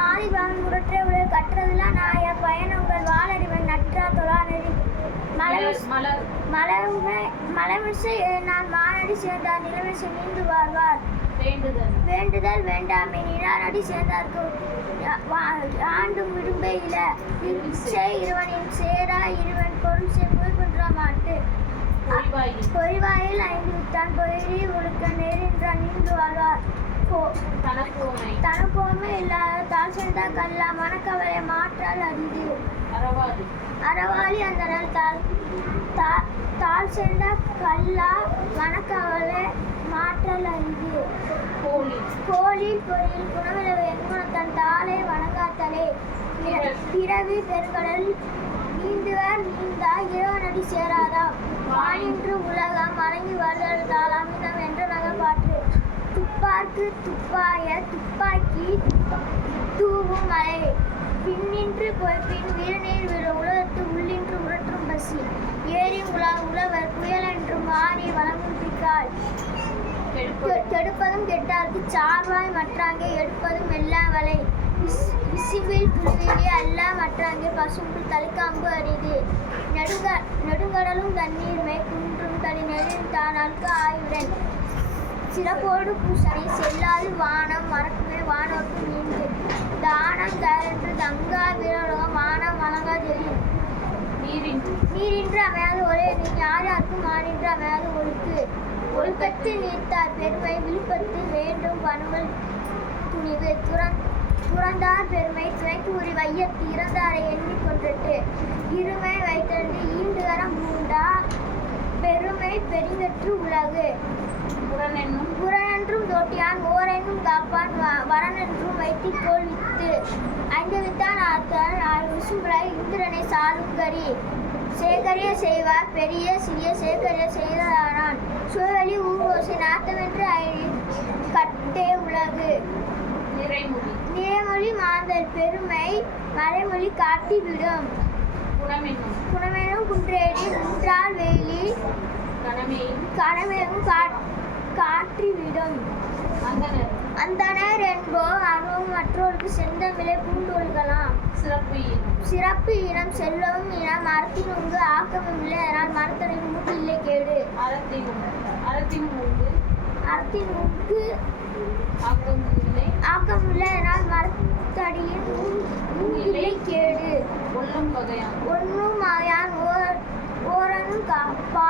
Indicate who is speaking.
Speaker 1: மாதிபவன் முரற்ற உலகு கற்றதெல்லாம் நாய பயணங்கள் வாழறிவன் நற்றா தொழாநெறி மலர்
Speaker 2: மலர்
Speaker 1: மலர்மை மலமிசை நான் மானடி சேர்ந்தார் நிலமிசை நீந்து வாழ்வார்.
Speaker 2: வேண்டுதல்.
Speaker 1: வேண்டாமே நிலானடி சேர்ந்தார்க்கு. ஆண்டும் விடும்பே இல. இச்சை இருவனின் சேரா இருவன் பொருள் செம்புல் குன்றா மாட்டு.
Speaker 2: பொறிவாயில்.
Speaker 1: ஐந்து வித்தான் பொறி ஒழுக்க நேரின்றான் நீந்து வாழ்வார்.
Speaker 2: தனக்கோமை.
Speaker 1: இல்லாத சென்றா கல்லா மனக்கவலை மாற்றால் அரிது. அறவாளி அந்த நாள் தாழ் தா- தாழ் சென்ற கல்லா மனக்கவலை மாற்றல் அரிது.
Speaker 2: கோழி.
Speaker 1: பொறியில் குணவிளவு எண்குணத்தன் தாளை வணங்காத்தலே. பிற- பிறவி பெருங்கடல் நீந்துவர் நீந்தா இறைவனடி சேராதா வானின்று உலகம் மறங்கி வருதல் தாள் அமிர்தம் என்ற நகப்பாற்று துப்பாக்கு துப்பாய துப்பாக்கி தூவும் மலை பின்னின்று போய் பின் வீரநீர் விழு உலகத்து உள்ளின்று உரற்றும் பசி. ஏறி உலா உழவர் புயலென்று மாறி வளமும் பிக்கால் கெடுப்பதும் கெட்டார்க்கு சார்வாய் மற்றாங்கே எடுப்பதும் எல்லா வலை. விசிவில் விசிபில் புல்வெளி அல்ல மற்றாங்கே பசும்பு தலைக்காம்பு அரிது. நெடுங்க நெடுங்கடலும் தண்ணீர் மே குன்றும் தனி நெழில் தானால்க்கு ஆயுடன். சிறப்போடு பூசணி செல்லாது வானம் மறக்குமே வானோர்க்கு நீங்கு. தானம் தரன்று தங்கா வீரலோகம் வானம் வழங்கா தெரியும்
Speaker 2: நீரின்.
Speaker 1: நீரின்று அமையாத ஒரே நீ யார் யாருக்கும் மானின்று அமையாத ஒழுக்கு. ஒழுக்கத்து நீர்த்தார் பெருமை விழுப்பத்து வேண்டும் பணுவல் துணிவு. துறந் துறந்தார் பெருமை துணை கூறி வையத்து இறந்தாரை எண்ணி கொன்றிட்டு. இருமை வைத்தன்று ஈண்டுகரம் பூண்டா பெருமை பெருங்கற்று உலகு.
Speaker 2: புறன் என்னும்
Speaker 1: புறனென்றும் தோட்டியான் ஓரென்றும் காப்பான் வ- வரனென்றும் வைத்திக் கோல் வித்து. ஐந்து வித்தான் ஆத்தான் ஆறு விசும்புலை இந்திரனை சாலும் கரி சேகரிய செய்வார் பெரிய சிறிய சேகரிய செய்தானான் சுழலி ஊர்வோசை நாத்தமென்று கட்டே உலகு.
Speaker 2: நிறைமொழி.
Speaker 1: நிறைமொழி மாந்தர் பெருமை மறைமொழி காட்டிவிடும்
Speaker 2: குணம் என்னும்
Speaker 1: குணமேனும் குன்றேடி குன்றால் வேலி.
Speaker 2: கணமேயும்
Speaker 1: கனமேனும் காட் காற்றிவிடும்
Speaker 2: அந்தனர்
Speaker 1: என்போ அனுபவம் மற்றோருக்கு செந்தமிழை பூண்டொழுகலாம்.
Speaker 2: சிறப்பு
Speaker 1: சிறப்பு இனம் செல்வமும் இனம் மரத்தின் உங்கு ஆக்கமும் இல்லை அதனால் மரத்தனை மூக்கு இல்லை கேடு.
Speaker 2: அறத்தின் அறத்தின்
Speaker 1: அறத்தின் மூக்கு
Speaker 2: ஆக்கம் இல்லை.
Speaker 1: ஆக்கம் இல்லை அதனால் மரத்தடியின் மூங்கில்லை கேடு.
Speaker 2: கொல்லும் வகையான்.
Speaker 1: ஒன்றும் ஆயான் ஓர் ஓரனும் காப்பார்
Speaker 2: கற்பனும்